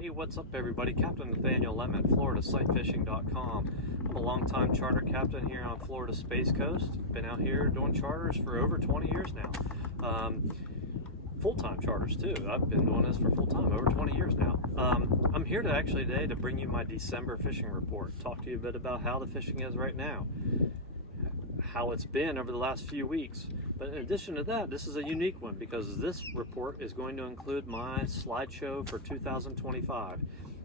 Hey, what's up everybody? Captain Nathaniel Lemmon, FloridaSightFishing.com. I'm a longtime charter captain here on Florida Space Coast. Been out here doing charters for over 20 years now. Full-time charters too. I've been doing this for full-time, over 20 years now. I'm here today to bring you my December fishing report. Talk to you a bit about how the fishing is right now, how it's been over the last few weeks. But in addition to that, this is a unique one because this report is going to include my slideshow for 2025.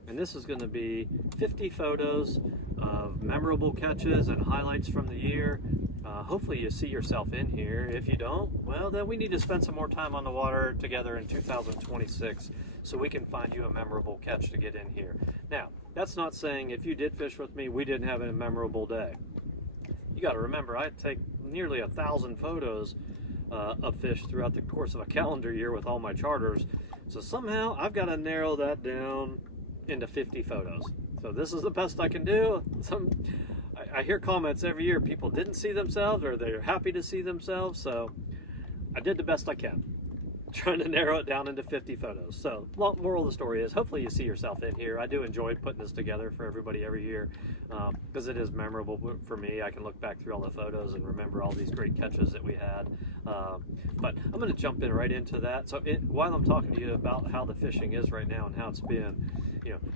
And this is going to be 50 photos of memorable catches and highlights from the year. Hopefully you see yourself in here. If you don't, well, then we need to spend some more time on the water together in 2026 so we can find you a memorable catch to get in here. Now, that's not saying if you did fish with me, we didn't have a memorable day. You got to remember, I take nearly 1,000 photos of fish throughout the course of a calendar year with all my charters. So somehow I've got to narrow that down into 50 photos. So this is the best I can do. I hear comments every year, people didn't see themselves or they're happy to see themselves. So I did the best I can, trying to narrow it down into 50 photos. So moral of the story is hopefully you see yourself in here. I do enjoy putting this together for everybody every year because it is memorable for me. I can look back through all the photos and remember all these great catches that we had. But I'm going to jump in right into that. So while I'm talking to you about how the fishing is right now and how it's been,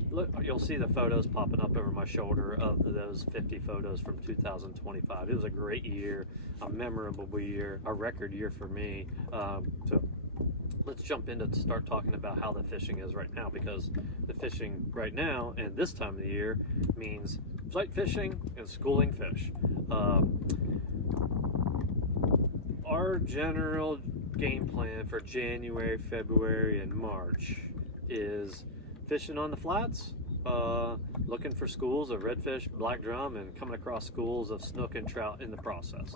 look, you'll see the photos popping up over my shoulder of those 50 photos from 2025. It was a great year, a memorable year, a record year for me. So let's jump in to start talking about how the fishing is right now, because the fishing right now and this time of the year means sight fishing and schooling fish. Our general game plan for January, February, and March is fishing on the flats, looking for schools of redfish, black drum, and coming across schools of snook and trout in the process.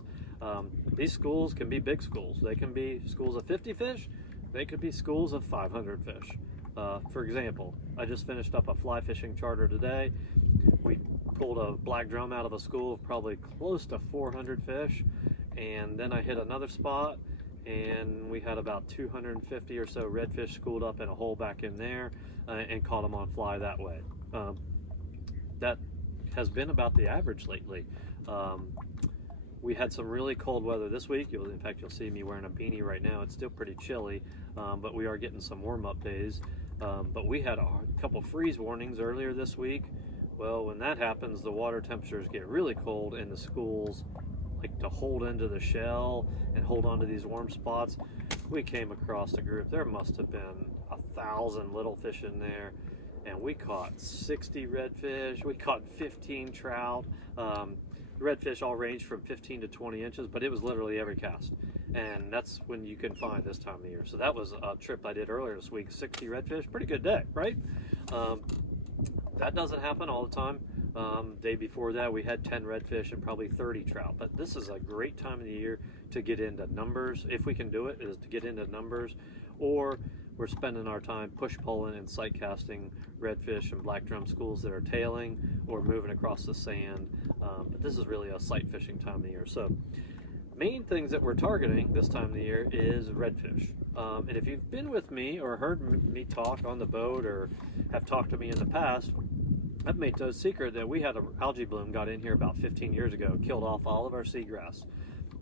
These schools can be big schools. They can be schools of 50 fish. They could be schools of 500 fish. For example, I just finished up a fly fishing charter today. We pulled a black drum out of a school of probably close to 400 fish, and then I hit another spot and we had about 250 or so redfish schooled up in a hole back in there and caught them on fly that way. That has been about the average lately. We had some really cold weather this week. In fact, you'll see me wearing a beanie right now. It's still pretty chilly, but we are getting some warm-up days. But we had a couple freeze warnings earlier this week. Well, when that happens, the water temperatures get really cold and the schools like to hold into the shell and hold on to these warm spots. We came across a group. There must have been 1,000 little fish in there, and we caught 60 redfish. We caught 15 trout. Redfish all range from 15 to 20 inches, but it was literally every cast, and that's when you can find this time of the year. So that was a trip I did earlier this week. 60 redfish, pretty good day, right? That doesn't happen all the time. Day before that we had 10 redfish and probably 30 trout, but this is a great time of the year to get into numbers. If we can do it, is to get into numbers, or we're spending our time push pulling and sight casting redfish and black drum schools that are tailing or moving across the sand. But this is really a sight fishing time of the year. So main things that we're targeting this time of the year is redfish. And if you've been with me or heard me talk on the boat or have talked to me in the past, I've made no secret that we had an algae bloom got in here about 15 years ago, killed off all of our seagrass.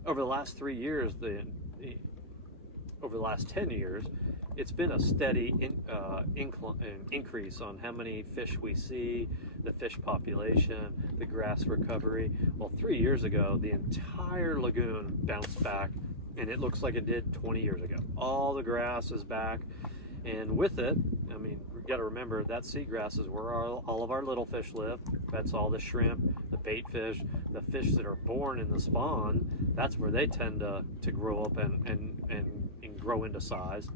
Over the last 3 years, over the last 10 years, it's been a steady increase on how many fish we see, the fish population, the grass recovery. Well, 3 years ago, the entire lagoon bounced back, and it looks like it did 20 years ago. All the grass is back, and with it, I mean, you got to remember that seagrass is where all of our little fish live. That's all the shrimp, the bait fish, the fish that are born in the spawn. That's where they tend to grow up and grow into size.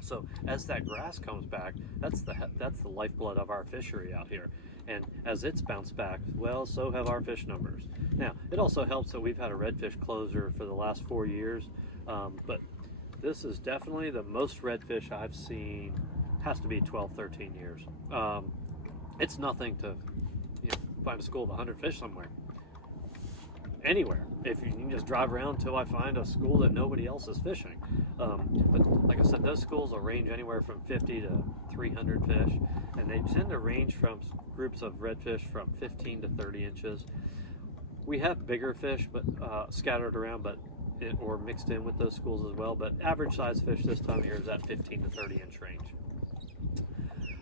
So as that grass comes back, that's the lifeblood of our fishery out here. And as it's bounced back, well, so have our fish numbers. Now, it also helps that we've had a redfish closure for the last 4 years, but this is definitely the most redfish I've seen. Has to be 12, 13 years. It's nothing to find a school of 100 fish somewhere. Anywhere. If you can just drive around until I find a school that nobody else is fishing. But like I said, those schools will range anywhere from 50 to 300 fish, and they tend to range from groups of redfish from 15 to 30 inches. We have bigger fish, but scattered around, or mixed in with those schools as well. But average size fish this time of year is that 15 to 30 inch range.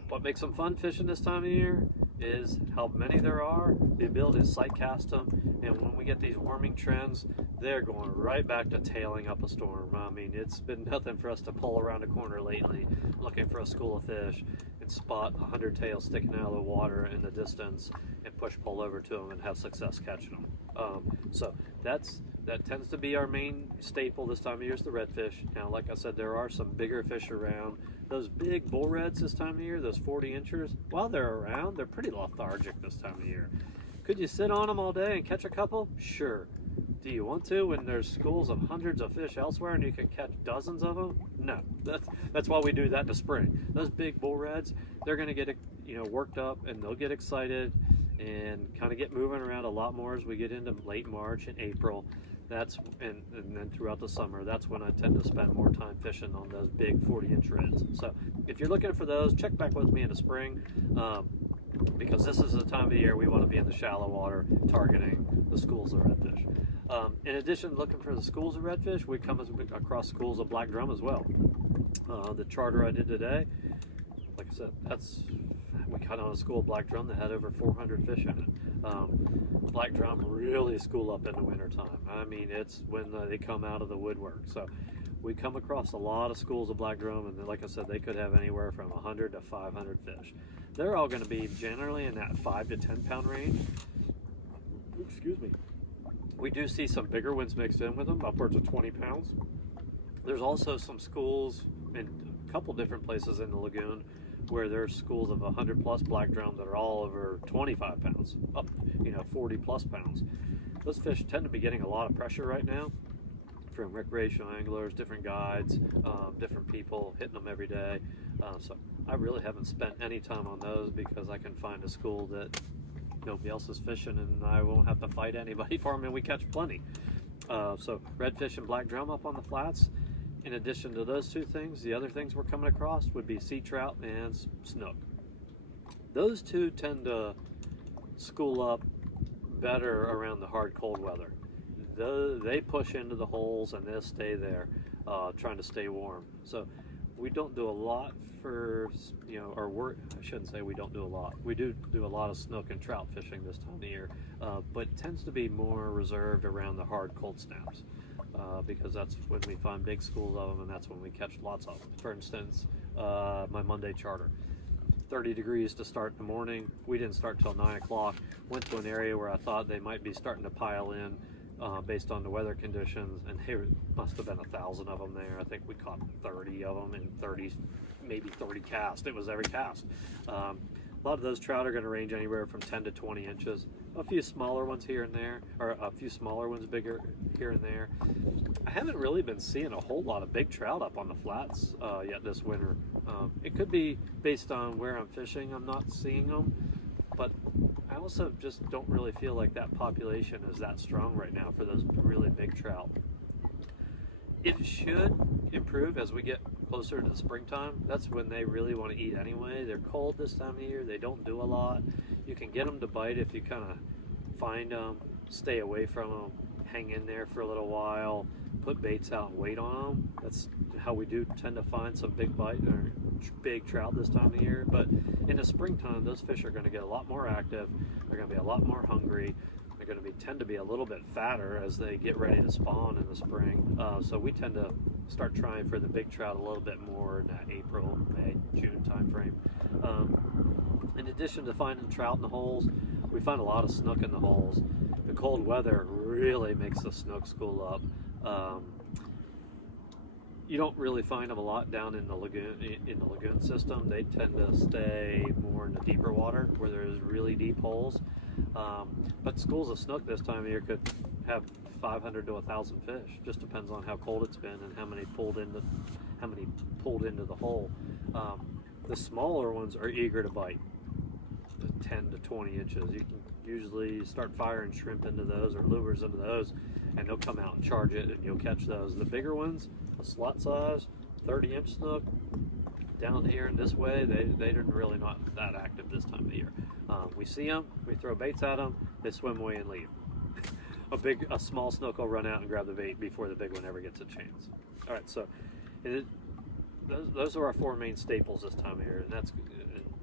What makes them fun fishing this time of year is how many there are, the ability to sight cast them, and when we get these warming trends, they're going right back to tailing up a storm. I mean, it's been nothing for us to pull around a corner lately looking for a school of fish and spot 100 tails sticking out of the water in the distance and push pull over to them and have success catching them. So that tends to be our main staple this time of year is the redfish. Now, like I said, there are some bigger fish around. Those big bull reds this time of year, those 40 inchers, while they're around, they're pretty lethargic this time of year. Could you sit on them all day and catch a couple? Sure. Do you want to when there's schools of hundreds of fish elsewhere and you can catch dozens of them? No. That's why we do that in the spring. Those big bull reds, they're going to get worked up and they'll get excited and kind of get moving around a lot more as we get into late March and April. And then throughout the summer, that's when I tend to spend more time fishing on those big 40-inch reds. So if you're looking for those, check back with me in the spring, because this is the time of the year we want to be in the shallow water targeting the schools of redfish. In addition to looking for the schools of redfish, we come across schools of black drum as well. The charter I did today, like I said, we caught on a school of black drum that had over 400 fish in it. Black drum really school up in the wintertime. I mean, it's when they come out of the woodwork. So we come across a lot of schools of black drum, and like I said, they could have anywhere from 100 to 500 fish. They're all going to be generally in that 5 to 10 pound range. Excuse me. We do see some bigger ones mixed in with them, upwards of 20 pounds. There's also some schools in a couple different places in the lagoon where there's schools of 100 plus black drum that are all over 25 pounds, up 40 plus pounds. Those fish tend to be getting a lot of pressure right now from recreational anglers, different guides, different people hitting them every day. So I really haven't spent any time on those because I can find a school that nobody else is fishing and I won't have to fight anybody for them, and we catch plenty. So redfish and black drum up on the flats. In addition to those two things, the other things we're coming across would be sea trout and snook. Those two tend to school up better around the hard cold weather. They push into the holes and they'll stay there, trying to stay warm. So we don't do a lot for, I shouldn't say we don't do a lot. We do a lot of snook and trout fishing this time of year, but it tends to be more reserved around the hard cold snaps. Because that's when we find big schools of them, and that's when we catch lots of them. For instance, my Monday charter, 30 degrees to start in the morning. We didn't start till 9 o'clock. Went to an area where I thought they might be starting to pile in based on the weather conditions, and there must have been 1,000 of them there. I think we caught 30 of them in 30, maybe 30 casts. It was every cast. A lot of those trout are going to range anywhere from 10 to 20 inches. A few smaller ones here and there, or a few smaller ones bigger here and there. I haven't really been seeing a whole lot of big trout up on the flats yet this winter. It could be based on where I'm fishing, I'm not seeing them, but I also just don't really feel like that population is that strong right now for those really big trout. It should improve as we get closer to the springtime. That's when they really want to eat anyway. They're cold this time of year. They don't do a lot. You can get them to bite if you kind of find them, stay away from them, hang in there for a little while, put baits out and wait on them. That's how we do tend to find some big big trout this time of year. But in the springtime, those fish are going to get a lot more active. They're going to be a lot more hungry. They're going to tend to be a little bit fatter as they get ready to spawn in the spring. So we tend to start trying for the big trout a little bit more in that April, May, June time frame. In addition to finding trout in the holes, we find a lot of snook in the holes. The cold weather really makes the snook school up. You don't really find them a lot down in the lagoon system. They tend to stay more in the deeper water where there's really deep holes. But schools of snook this time of year could have 500 to 1,000 fish. Just depends on how cold it's been and how many pulled into the hole. The smaller ones are eager to bite. 10 to 20 inches. You can usually start firing shrimp into those or lures into those, and they'll come out and charge it, and you'll catch those. The bigger ones, the slot size, 30-inch snook, down here in this way, they're really not that active this time of year. We see them, we throw baits at them, they swim away and leave. A small snook will run out and grab the bait before the big one ever gets a chance. All right, so those are our 4 main staples this time of year, and that's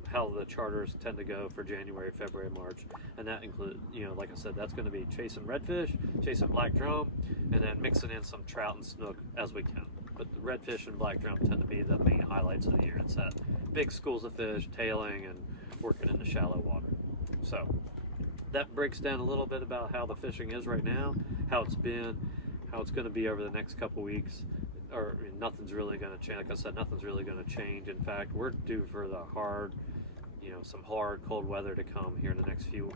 how the charters tend to go for January, February, March. And that includes, like I said, that's going to be chasing redfish, chasing black drum, and then mixing in some trout and snook as we can. But the redfish and black drum tend to be the main highlights of the year. It's that big schools of fish, tailing, and working in the shallow water. So that breaks down a little bit about how the fishing is right now, how it's been, how it's going to be over the next couple weeks. Nothing's really going to change. Like I said, nothing's really going to change. In fact, we're due for the some hard cold weather to come here in the next few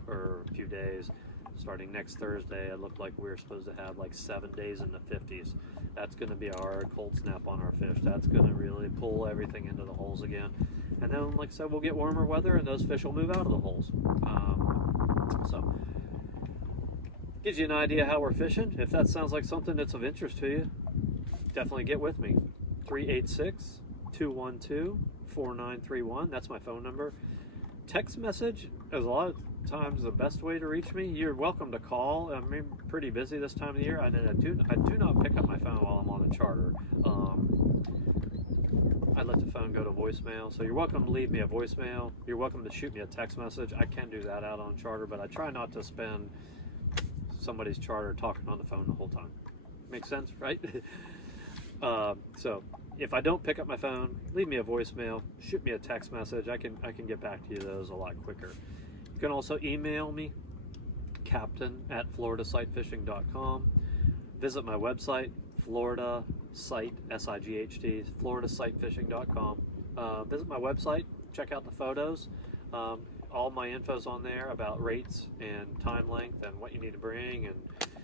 days. Starting next Thursday, it looked like we were supposed to have like 7 days in the 50s. That's going to be a hard cold snap on our fish. That's going to really pull everything into the holes again. And then, like I said, we'll get warmer weather and those fish will move out of the holes. So gives you an idea how we're fishing. If that sounds like something that's of interest to you, definitely get with me. 386-212-4931. That's my phone number. Text message is a lot of times the best way to reach me. You're welcome to call. I'm pretty busy this time of the year. I do not pick up my phone while I'm on a charter. I let the phone go to voicemail. So you're welcome to leave me a voicemail. You're welcome to shoot me a text message. I can do that out on charter, but I try not to spend somebody's charter talking on the phone the whole time. Makes sense, right? So if I don't pick up my phone, leave me a voicemail, shoot me a text message. I can get back to you those a lot quicker. You can also email me, captain@floridasitefishing.com. Visit my website, floridasitefishing.com. Visit my website, check out the photos. All my info's on there about rates and time length and what you need to bring, and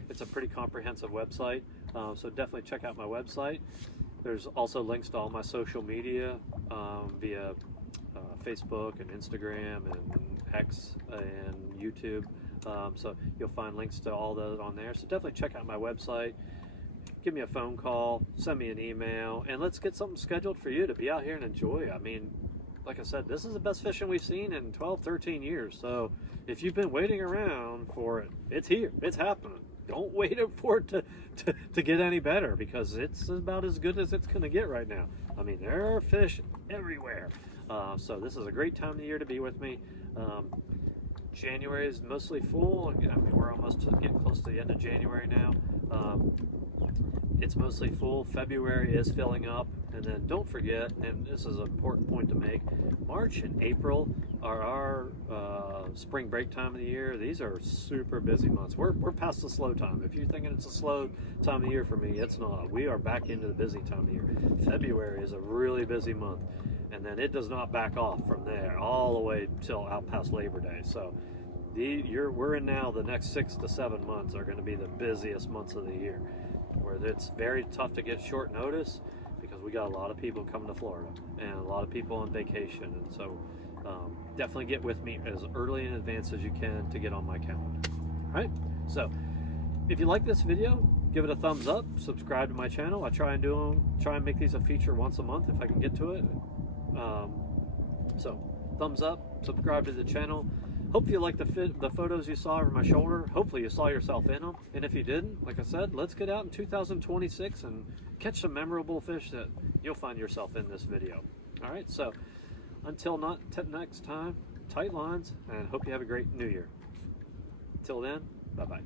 it's a pretty comprehensive website. So definitely check out my website. There's also links to all my social media via Facebook and Instagram and X and YouTube. So you'll find links to all those on there. So definitely check out my website. Give me a phone call, send me an email, and let's get something scheduled for you to be out here and enjoy. I mean, like I said, this is the best fishing we've seen in 12, 13 years. So if you've been waiting around for it, it's here. It's happening. Don't wait for it to get any better, because it's about as good as it's going to get right now. I mean, there are fish everywhere. So this is a great time of the year to be with me. January is mostly full. I mean, we're almost getting close to the end of January now. It's mostly full. February is filling up. And then don't forget, and this is an important point to make, March and April are our spring break time of the year. These are super busy months. We're past the slow time. If you're thinking it's a slow time of year for me, it's not. We are back into the busy time of the year. February is a really busy month, and then it does not back off from there all the way till out past Labor Day. So we're in now, the next 6 to 7 months are going to be the busiest months of the year, where it's very tough to get short notice, because we got a lot of people coming to Florida and a lot of people on vacation. And so definitely get with me as early in advance as you can to get on my calendar. All right, so if you like this video, give it a thumbs up, subscribe to my channel. I try and make these a feature once a month if I can get to it. So thumbs up, subscribe to the channel. Hope you like the photos you saw over my shoulder. Hopefully you saw yourself in them. And if you didn't, like I said, let's get out in 2026 and catch some memorable fish that you'll find yourself in this video. All right, so until next time, tight lines, and hope you have a great new year. Till then, bye-bye.